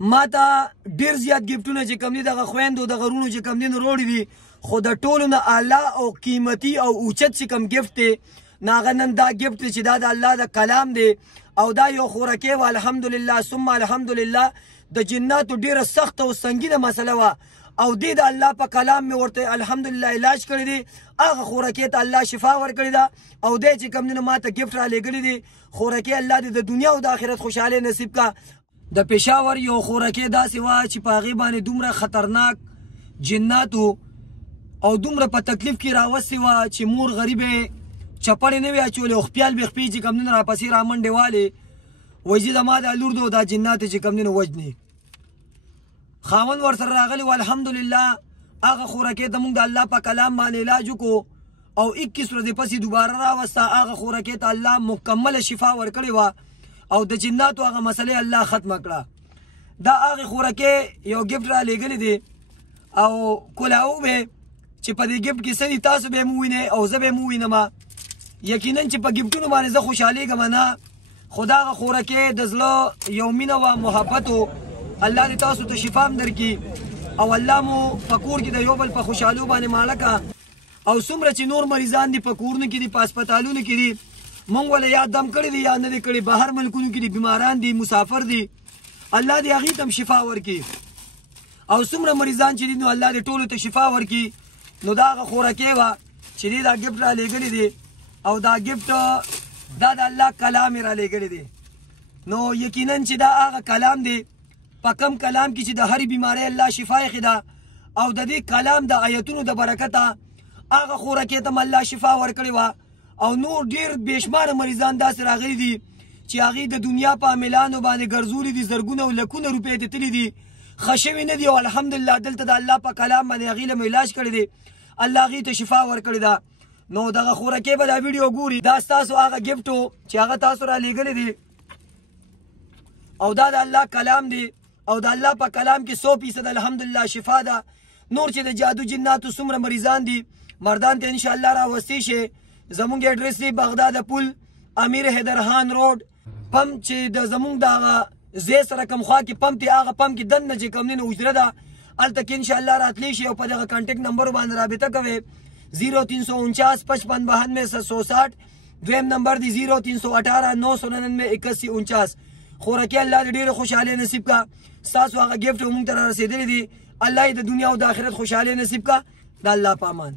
ما ته ډېر زیات ګفټونه چې کوم دي دغه خویندو دغه وروڼو چې کوم دي نو روړي دي، خو د ټولو نه اعلی او قیمتي او اوچت چې کوم ګفټ دی نو هغه نن دا ګفټ دی چې دا د الله د کلام دی او دا یو خوراکې وه. الحمدلله ثم الحمدلله. د جناتو ډېره سخته او سنګینه مسله وه او دې د الله په کلام مې ورته الحمدلله علاج کړی دی. هغه خوراکې ته الله شفا ورکړې ده او دی چې کوم دی نو ما ته ګفټ رالیږلی دی. خوراکې الله دې د دنیا او د آخرت خوشحالۍ نصیب کا. د پېښور یو خوراکې داسې وه چې په هغې باندې دومره خطرناک جناتو او دومره په تکلیف کې راوستې وه چې مور غریبې چپړې نه وې اچولې او خپیال بې خپې چې کوم دی نو راپسې رامنډې والې وایي چې زما دا لور ده دا جنات چې کوم دی نو وجنې. خاوند ورسره راغلی و الحمدلله. هغه خوراکې ته موږ د الله په کلام باندې علاج وکړو او 21 ورځې پسې دوباره راوسته. هغه خوراکې ته الله مکمله شفا ورکړې وه او د جناتو هغه مسلې الله ختمه کړه. دا هغې خوراکې یو ګفټ رالیږلی دی او کلاو به چې په دې ګفټ کې څه دي تاسو به یې مو وینئ او زه به یې مو وینم. یقینا چې په ګفټونو باندې زه خوشحالېږم نه، خو دا هغه خوراکې د زړه یو مینه وه محبت و. الله دې تاسو ته شفا هم درکړي او الله مو په کور کې د یو بل په خوشحالو باندې ماړه که. او څومره چې نور مریضان دي په کورونو کې دي په هسپتالونو کې دي مونږ ولې یا دم کړي دي یا نه دي کړي، بهر ملکونو کې دي بیماران دي مسافر دي، الله دې هغې ته هم شفا ورکړي. او څومره مریضان چې دي نو الله دې ټولو ته شفا ورکړي. نو دا هغه خوراکې وه چې دې دا ګفټ رالیږلی دی او دا ګفټ دا د الله کلام یې رالیږلی دی. نو یقینا چې دا هغه کلام دی په کم کلام کې چې د هرې بیمارۍ الله شفا ایښې ده او د دې کلام د آیتونو د برکته هغه خوراکې ته م الله شفا ورکړې وه. او نور ډېر بېشماره مریضان داسې راغلي دي چې هغې د دنیا په عاملانو باندې ګرځولي دي، زرګونه او لکونه روپۍ ته تللي دي، ښه شوي نه دي او الحمدلله دلته د الله په کلام باندې هغې له مو علاج کړی دی، الله هغې ته شفا ورکړې ده. نو دغه خوراکې به دا ویډیو ګوري. دا ستاسو هغه ګفټ و چې هغه تاسو رالیږلی دی او دا د الله کلام دی او د الله په کلام کې 100% الحمدلله شفا ده. نور چې د جادو جناتو څومره مریضان دي مردان ته انشاءالله راوستی شي. زمونږ اډرس دی بغداد پل امیر حیدرخان روډ پم چې د زمونږ د هغه ځای سره کوم خوا کې پم دی هغه پم کې دننه چې کوم دی نو حجره ده هلته کې انشاءالله راتلی شي او په دغه کانټیکټ نمبر باندې رابطه کوئ 0349 55 92 760. دویم نمبر دی 0318 999 8149. خوراکې الله دې ډېره خوشحالۍ نصیب کا. ستاسو هغه ګفټ مونږ ته را رسېدلی دی. الله یې د دنیا او د آخرت خوشحالۍ نصیب کا. د الله په امان.